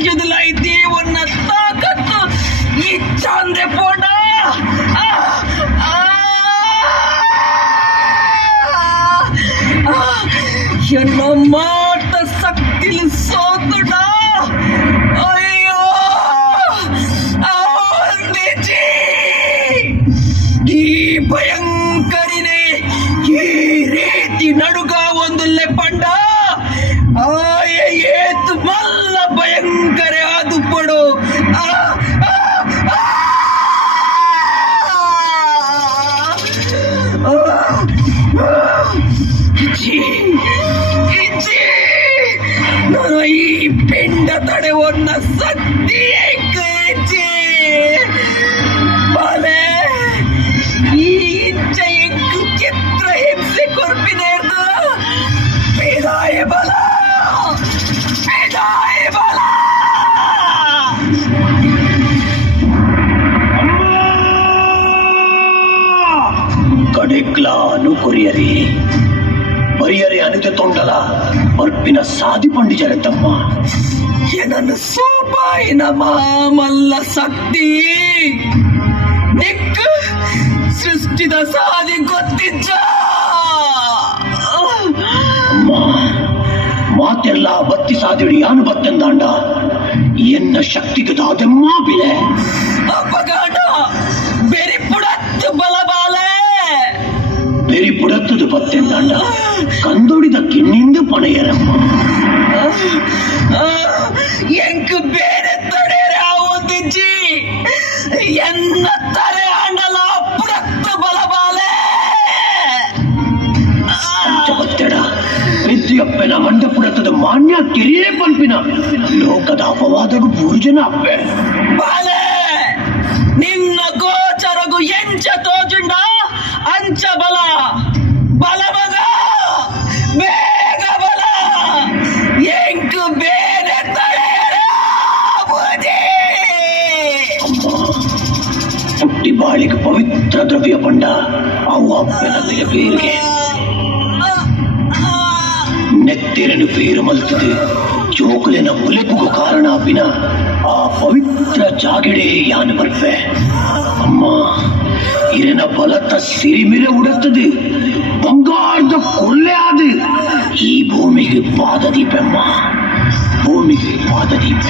जुदलाई देवನ್ನ ತಾಕತ್ತು ಈ ಚಾಂದೆ ಪೋಡ என்ன மாட்ட சக்தியில் சோத்துடா ಅಯ್ಯೋ ಅವನಿಜಿ ಈ ಭಯಂಕರಿನೇ ಈ ರೀತಿ ನಡುಗ ಒಂದು ಲೆಪಂಡ ಏತು ಮಲ್ಲ ಭಯಂಕರ ಅದು ಪಡು ನಾನು ಈ ಪಿಂಡ ತಡೆವನ್ನ ಸತ್ಯ ಬಾಲೆ ಈ ಇಂಚೆಂಕು ಚಿತ್ರ ಹಿಂಸೆ ಕೊರ್ಪಿನೇರ್ದು ಬೇದಾಯ ಬಲ ಬೇದಾಯ ಬಲ ಕಡೆಕ್ಲಾನು ಕೊರಿಯರಿ ಪರಿಯರೆ ಅನಿತ ತೊಂಡಲ ಬರ್ಪಿನ ಸಾದಿ ಪಂಡಿಜರೆ ತಮ್ಮ ಏನನ್ನು ಸೋಪಾಯಿನ ಮಾಮಲ್ಲ ಶಕ್ತಿ ನಿಕ್ ಸೃಷ್ಟಿದ ಸಾದಿ ಗೊತ್ತಿದ್ದ ಅಮ್ಮ ಮಾತೆಲ್ಲ ಬತ್ತಿ ಸಾದಿಡಿ ಯಾನು ಬತ್ತೆಂದಾಂಡ ಎನ್ನ ಶಕ್ತಿಗೆ ದಾದೆಮ್ಮ ಬಿಲೆ ಅಪಗಾಡ ಬೆರಿ ಪುಡತ್ತು ಬಲಬಾಲೆ ಬೆರಿ ಪುಡತ್ತದು ಬತ್ತೆಂದಾಂಡ ಕಂದೊಡಿದ ಕಿನ್ನಿಂದ ಪಣೆಯರಮ್ಮ ಎಂಕ್ ಬೇರೆ ತಡೆಯರೆ ಆವುದಿಜ್ಜಿ ಎನ್ನ ತರೆ ಆಂಡಲ ಪುಡತ್ತು ಬಲಬಾಲೆ ಬತ್ತೆಡ ವಿದ್ಯಪ್ಪನ ಮಂಡ ಪುಡತ್ತದ ಮಾನ್ಯ ಕೆರಿಯೇ ಪಲ್ಪಿನ ಲೋಕದ ಅಪವಾದಗೂ ಪೂರ್ಜನ ಅಪ್ಪೆ ಬಾಲೆ ನಿನ್ನ ಗೋಚರಗು ಎಂಚ ತೋಜುಂಡ ಅಂಚ ಬಲ ಬಲ ಮಗ ಬೇಗ ಬಲ ಎಂಕು ಬೇರೆ ಪುಟ್ಟಿ ಬಾಳಿಗೆ ಪವಿತ್ರ ದ್ರವ್ಯ ಪಂಡ ಅವು ಅಪ್ಪನ ಮೇಲೆ ಬೇರಿಗೆ ನೆತ್ತಿರನು ಬೇರು ಮಲ್ತದೆ ಜೋಕಲಿನ ಮುಲೆಪುಗೂ ಕಾರಣ ಅಪ್ಪಿನ ಆ ಪವಿತ್ರ ಜಾಗೆಡೆ ಯಾನು ಬರ್ಪೆ ಅಮ್ಮ ಇರನ ಬಲತ್ತ ಸಿರಿಮಿರೆ ಉಡುತ್ತದೆ ಬಂಗಾರದ ಕೊಳ್ಳೆ ಆದ ಈ ಭೂಮಿಗೆ ಪಾದದೀಪಮ್ಮ ಭೂಮಿಗೆ ಪಾದದೀಪ